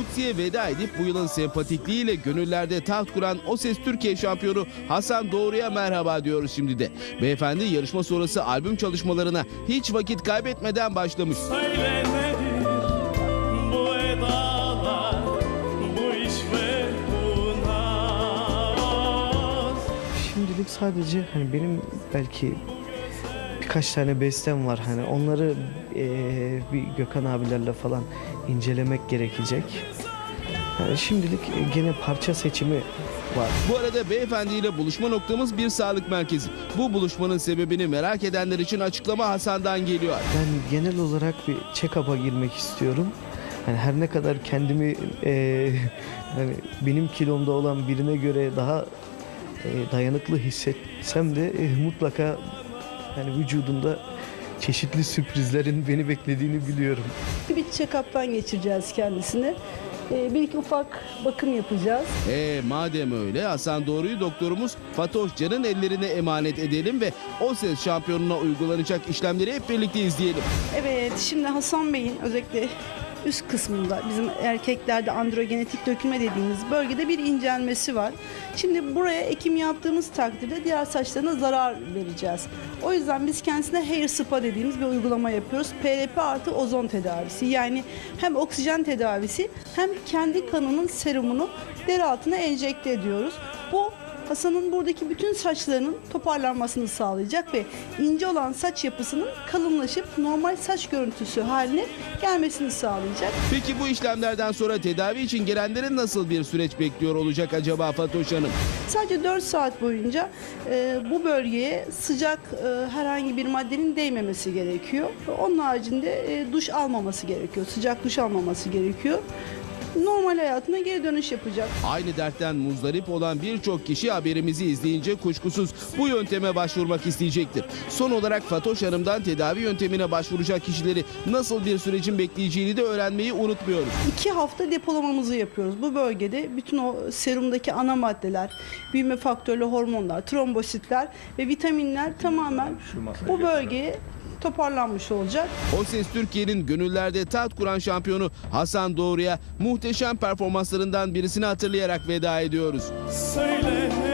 Maziye veda edip bu yılın sempatikliğiyle gönüllerde taht kuran O Ses Türkiye şampiyonu Hasan Doğru'ya merhaba diyoruz şimdi de. Beyefendi yarışma sonrası albüm çalışmalarına hiç vakit kaybetmeden başlamış. Şimdilik sadece hani benim belki birkaç tane bestem var hani onları eee, bir Gökhan abilerle falan incelemek gerekecek. Yani şimdilik gene parça seçimi var. Bu arada beyefendiyle buluşma noktamız bir sağlık merkezi. Bu buluşmanın sebebini merak edenler için açıklama Hasan'dan geliyor. Ben genel olarak bir check-up'a girmek istiyorum. Hani her ne kadar kendimi eee, hani benim kilomda olan birine göre daha eee, dayanıklı hissetsem de eee, mutlaka hani vücudumda çeşitli sürprizlerin beni beklediğini biliyorum. Bir check-up'tan geçireceğiz kendisini. Ee, Bir iki ufak bakım yapacağız. E madem öyle Hasan Doğru'yu doktorumuz Fatoş Can'ın ellerine emanet edelim ve O Ses şampiyonuna uygulanacak işlemleri hep birlikte izleyelim. Evet, şimdi Hasan Bey'in özellikle üst kısmında bizim erkeklerde androgenetik dökülme dediğimiz bölgede bir incelmesi var. Şimdi buraya ekim yaptığımız takdirde diğer saçlarına zarar vereceğiz. O yüzden biz kendisine hair spa dediğimiz bir uygulama yapıyoruz. PRP artı ozon tedavisi. Yani hem oksijen tedavisi hem kendi kanının serumunu deri altına enjekte ediyoruz. Bu Hasan'ın buradaki bütün saçlarının toparlanmasını sağlayacak ve ince olan saç yapısının kalınlaşıp normal saç görüntüsü haline gelmesini sağlayacak. Peki bu işlemlerden sonra tedavi için gelenlerin nasıl bir süreç bekliyor olacak acaba Fatoş Hanım? Sadece 4 saat boyunca e, bu bölgeye sıcak e, herhangi bir maddenin değmemesi gerekiyor. Onun haricinde e, duş almaması gerekiyor. Sıcak duş almaması gerekiyor. Normal hayatına geri dönüş yapacak. Aynı dertten muzdarip olan birçok kişi haberimizi izleyince kuşkusuz bu yönteme başvurmak isteyecektir. Son olarak Fatoş Hanım'dan tedavi yöntemine başvuracak kişileri nasıl bir sürecin bekleyeceğini de öğrenmeyi unutmuyoruz. İki hafta depolamamızı yapıyoruz. Bu bölgede bütün o serumdaki ana maddeler, büyüme faktörlü hormonlar, trombositler ve vitaminler tamamen bu bölgeye toparlanmış olacak. O Ses Türkiye'nin gönüllerde taht kuran şampiyonu Hasan Doğru'ya muhteşem performanslarından birisini hatırlayarak veda ediyoruz. Söylenedir